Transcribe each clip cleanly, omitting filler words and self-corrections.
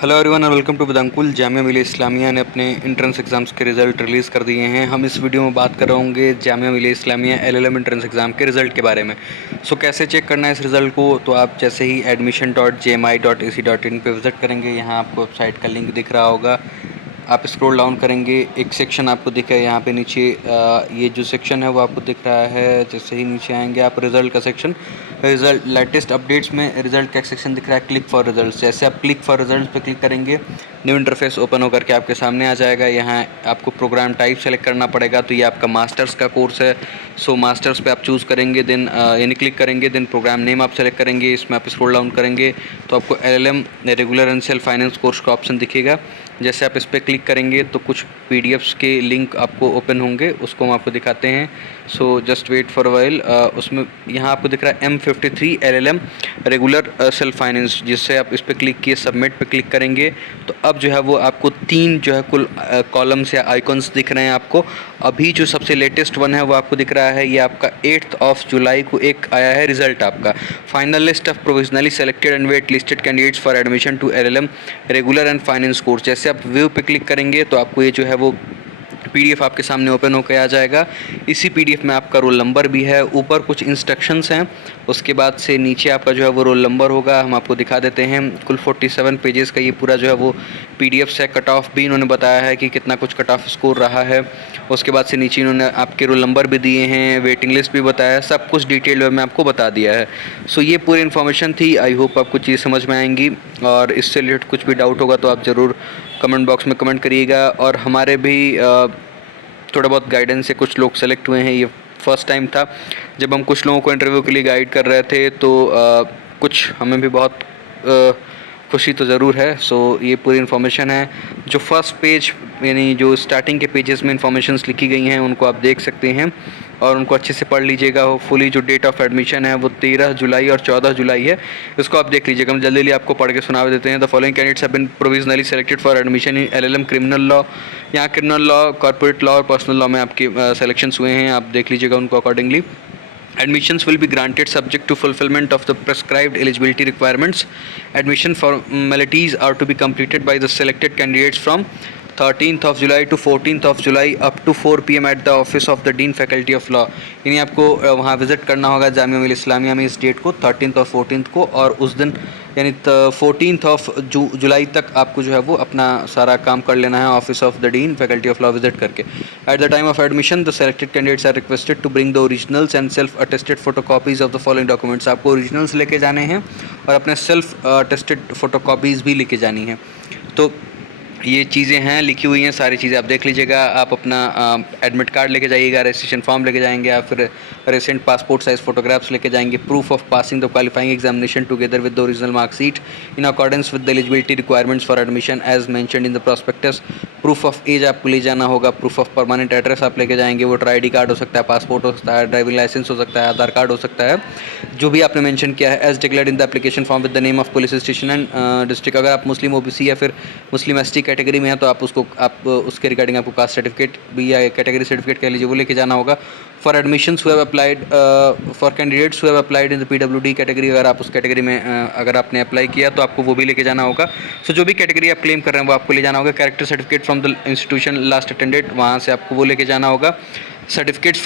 Hello everyone and welcome to विदांकुल। जामिया मिलिया इस्लामिया ने अपने एंट्रेंस एग्ज़ाम्स के रिज़ल्ट रिलीज़ कर दिए हैं। हम इस वीडियो में बात कर रहे होंगे Jamia Millia Islamia LLM entrance exam के रिज़ल्ट के बारे में। कैसे चेक करना है इस रिज़ल्ट को, तो आप जैसे ही admission.jmi.ac.in पे विज़िट करेंगे, यहाँ आपको वेबसाइट का लिंक दिख रहा होगा। आप स्क्रॉल डाउन करेंगे, एक सेक्शन आपको दिख रहा है यहाँ पे नीचे। ये जो सेक्शन है वो आपको दिख रहा है। जैसे ही नीचे आएंगे आप, रिज़ल्ट का सेक्शन, रिज़ल्ट लेटेस्ट अपडेट्स में रिज़ल्ट का सेक्शन दिख रहा है, क्लिक फॉर रिज़ल्ट्स। जैसे आप क्लिक फॉर रिज़ल्ट्स पे क्लिक करेंगे, न्यू इंटरफेस ओपन होकर के आपके सामने आ जाएगा। यहाँ आपको प्रोग्राम टाइप सेलेक्ट करना पड़ेगा। तो ये आपका मास्टर्स का कोर्स है, मास्टर्स पे आप चूज़ करेंगे, देन यानी क्लिक करेंगे, देन प्रोग्राम नेम आप सेलेक्ट करेंगे। इसमें आप स्क्रॉल डाउन करेंगे तो आपको LLM regular and self finance course का ऑप्शन दिखेगा। जैसे आप इस पर क्लिक करेंगे तो कुछ पीडीएफ्स के लिंक आपको ओपन होंगे, उसको हम आपको दिखाते हैं। Just wait for while. उसमें यहाँ आपको दिख रहा है M53 LLM regular self finance. जिससे आप इस पर क्लिक किए, सबमिट पे क्लिक करेंगे तो अब जो है वो आपको 3 जो है कुल कॉलम्स या आइकॉन्स दिख रहे हैं आपको। अभी जो सबसे लेटेस्ट वन है वो आपको दिख रहा है, ये आपका 8 जुलाई को एक आया है रिजल्ट आपका। Final list of provisionally selected and wait listed candidates for admission to LLM regular and finance course. जैसे आप व्यू पे क्लिक करेंगे तो आपको ये जो है वो पीडीएफ आपके सामने ओपन होकर आ जाएगा। इसी पीडीएफ में आपका रोल नंबर भी है, ऊपर कुछ इंस्ट्रक्शंस हैं, उसके बाद से नीचे आपका जो है वो रोल नंबर होगा। हम आपको दिखा देते हैं। कुल 47 पेजेस का ये पूरा जो है वो पीडीएफ है। कट ऑफ भी इन्होंने बताया है कि कितना कुछ कट ऑफ स्कोर रहा है। उसके बाद से नीचे इन्होंने आपके रोल नंबर भी दिए हैं, वेटिंग लिस्ट भी बताया है, सब कुछ डिटेल में आपको बता दिया है। ये पूरी इन्फॉर्मेशन थी। आई होप आपको चीज़ समझ में आएंगी, और इससे रिलेटेड कुछ भी डाउट होगा तो आप ज़रूर कमेंट बॉक्स में कमेंट करिएगा। और हमारे भी थोड़ा बहुत गाइडेंस से कुछ लोग सेलेक्ट हुए हैं। ये फर्स्ट टाइम था जब हम कुछ लोगों को इंटरव्यू के लिए गाइड कर रहे थे, तो कुछ हमें भी बहुत खुशी तो ज़रूर है। ये पूरी इन्फॉर्मेशन है। जो फर्स्ट पेज यानी जो स्टार्टिंग के पेजेस में इन्फॉर्मेशंस लिखी गई हैं उनको आप देख सकते हैं और उनको अच्छे से पढ़ लीजिएगा। होपफुली जो डेट ऑफ एडमिशन है वो 13 जुलाई और 14 जुलाई है, इसको आप देख लीजिएगा। हम जल्दी आपको पढ़ के सुना देते हैं। The following candidates have been provisionally selected for admission in LLM criminal law. यहाँ क्रिमिनल लॉ, कॉर्पोरेट लॉ और पर्सनल लॉ में आपके सेलेक्शंस हुए हैं, आप देख लीजिएगा उनको accordingly. Admissions will be granted subject to fulfillment of the prescribed eligibility requirements. Admission formalities are to be completed by the selected candidates from 13th of July to 14th of July up to 4 PM at the office of the Dean Faculty of Law। यानी आपको वहाँ visit करना होगा जामिया मिलिया इस्लामिया में इस date को 13th और 14th को, और उस दिन यानी 14th ऑफ जुलाई तक आपको जो है वो अपना सारा काम कर लेना है office of the dean faculty of law visit करके। At the time of admission the selected candidates are requested to bring the originals and self attested photocopies of the following documents. आपको ओरिजिनल्स लेके जाने हैं और अपने self attested photocopies भी लेके जानी है। तो ये चीज़ें हैं, लिखी हुई हैं, सारी चीज़ें आप देख लीजिएगा। आप अपना एडमिट कार्ड लेके जाइएगा, रजिस्ट्रेशन फॉर्म लेके जाएंगे, या फिर रिसेंट पासपोर्ट साइज़ फोटोग्राफ्स लेके जाएंगे, proof of passing the qualifying examination together with the original marksheet in accordance with the eligibility requirements for admission as mentioned in the prospectus. Proof of as आपको ले जाना होगा, proof of permanent address आप लेके जाएंगे, voter ID card हो सकता है, पासपोर्ट हो सकता है, ड्राइविंग लाइसेंस हो सकता है, आधार कार्ड हो सकता है, जो भी आपने मेंशन किया है, as declared in the application form with the name of police station and district. अगर आप मुस्लिम OBC या फिर मुस्लिम ST कैटेगरी में हैं तो आप उसके रिगार्डिंग आपको कास्ट सर्टिफिकेट भी या कैटेगरी सर्टिफिकेट कह लीजिए वो लेके जाना होगा। For admissions who have applied, for candidates who have applied in the PWD category, अगर आप उस कैटेगरी में अगर आपने अप्लाई किया तो आपको वो भी लेके जाना होगा। जो भी कैटेगरी आप क्लेम कर रहे हैं वो आपको ले जाना होगा। Character certificate from the institution last attended, वहाँ से आपको वो लेके जाना होगा। Certificates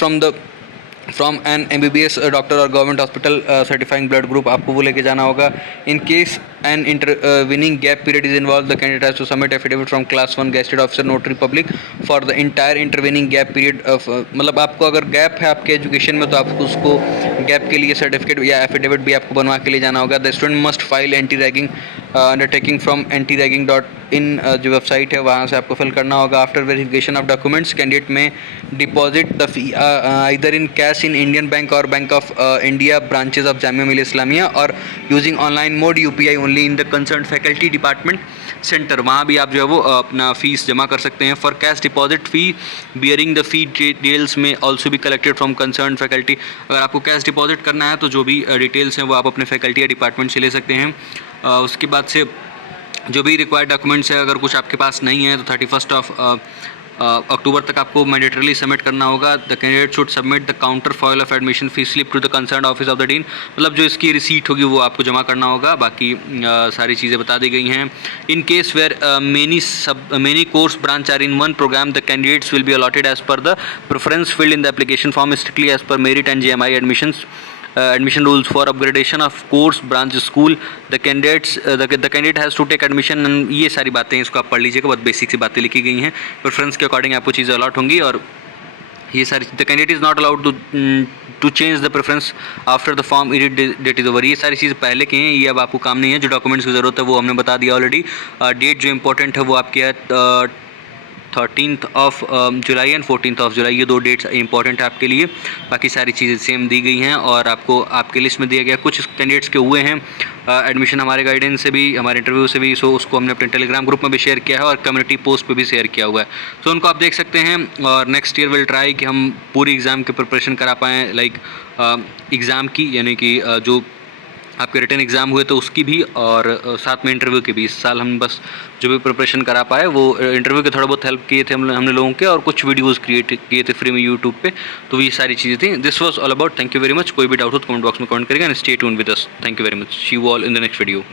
from an MBBS doctor और government hospital certifying blood group, आपको वो लेके जाना होगा। In case an intervening gap period is involve the candidate has to submit affidavit from class 1 gazetted officer notary public for the entire intervening gap period of, मतलब आपको अगर gap है आपके एजुकेशन में तो आपको उसको गैप के लिए सर्टिफिकेट या एफिडेविट भी आपको बनवा के ले जाना होगा। The student must file anti ragging undertaking from antiraging.in जो वेबसाइट है वहाँ से आपको फिल करना होगा। After verification of documents candidate may deposit the fee इधर in cash in Indian bank और bank of India branches of Jamia Millia Islamia और using online mode UPI only in the concern faculty department centre, वहाँ भी आप जो है वो अपना फ़ीस जमा कर सकते हैं। For cash deposit fee bearing the fee details में ऑल्सो भी कलेक्टेड फ्रॉम कंसर्न फैकल्टी। अगर आपको कैश डिपॉजिट करना है तो जो भी डिटेल्स हैं वो आप अपने फैकल्टी या डिपार्टमेंट से ले सकते हैं। उसके बाद से जो भी रिक्वायर्ड डॉक्यूमेंट्स है अगर कुछ आपके पास नहीं है तो 31 अक्टूबर तक आपको मैंडेटरीली सबमिट करना होगा। The candidate should submit the counter foil of admission fee slip to the concern office of the dean, मतलब जो इसकी रिसीट होगी वो आपको जमा करना होगा। बाकी सारी चीज़ें बता दी गई हैं। In case where many course branch are in one programme, the candidates will be allotted as per the preference field in the application form strictly as per merit and JMI admissions admission rules for upgradation of course branch school, the candidate has to take admission, and ये सारी बातें इसको आप पढ़ लीजिएगा, बहुत basic सी बातें लिखी गई हैं। प्रेफरेंस के अकॉर्डिंग आपको चीज़ें अलॉट होंगी और ये सारी the candidate is not allowed to change the preference after the form that is over. ये सारी चीज़ें पहले की हैं, ये अब आपको काम नहीं है। जो डॉक्यूमेंट्स की ज़रूरत है वो हमने बता दिया ऑलरेडी। डेट जो इंपॉर्टेंट है वो आपकी है 13th of July and 14th of July, ये 2 डेट्स इंपॉर्टेंट है आपके लिए। बाकी सारी चीज़ें सेम दी गई हैं और आपको आपके लिस्ट में दिया गया। कुछ कैंडिडेट्स के हुए हैं एडमिशन हमारे गाइडेंस से भी, हमारे इंटरव्यू से भी, सो उसको हमने अपने टेलीग्राम ग्रुप में भी शेयर किया है और कम्युनिटी पोस्ट पे भी शेयर किया हुआ है, तो उनको आप देख सकते हैं। और नेक्स्ट ईयर विल ट्राई कि हम पूरी एग्ज़ाम की प्रिपरेशन करा पाएँ, लाइक एग्ज़ाम की, यानी कि जो आपके रिटन एग्ज़ाम हुए तो उसकी भी, और साथ में इंटरव्यू की भी। इस साल हम बस जो भी प्रिपरेशन करा पाए वो इंटरव्यू के थोड़ा बहुत हेल्प किए थे हमने लोगों के, और कुछ वीडियोस क्रिएट किए थे फ्री में यूट्यूब पे, तो ये सारी चीज़ें थी। This was all about. Thank you very much. कोई भी डाउट हो तो कमेंट बॉक्स में कमेंट करिएगा and stay tuned with us. Thank you very much. C you all in the next video.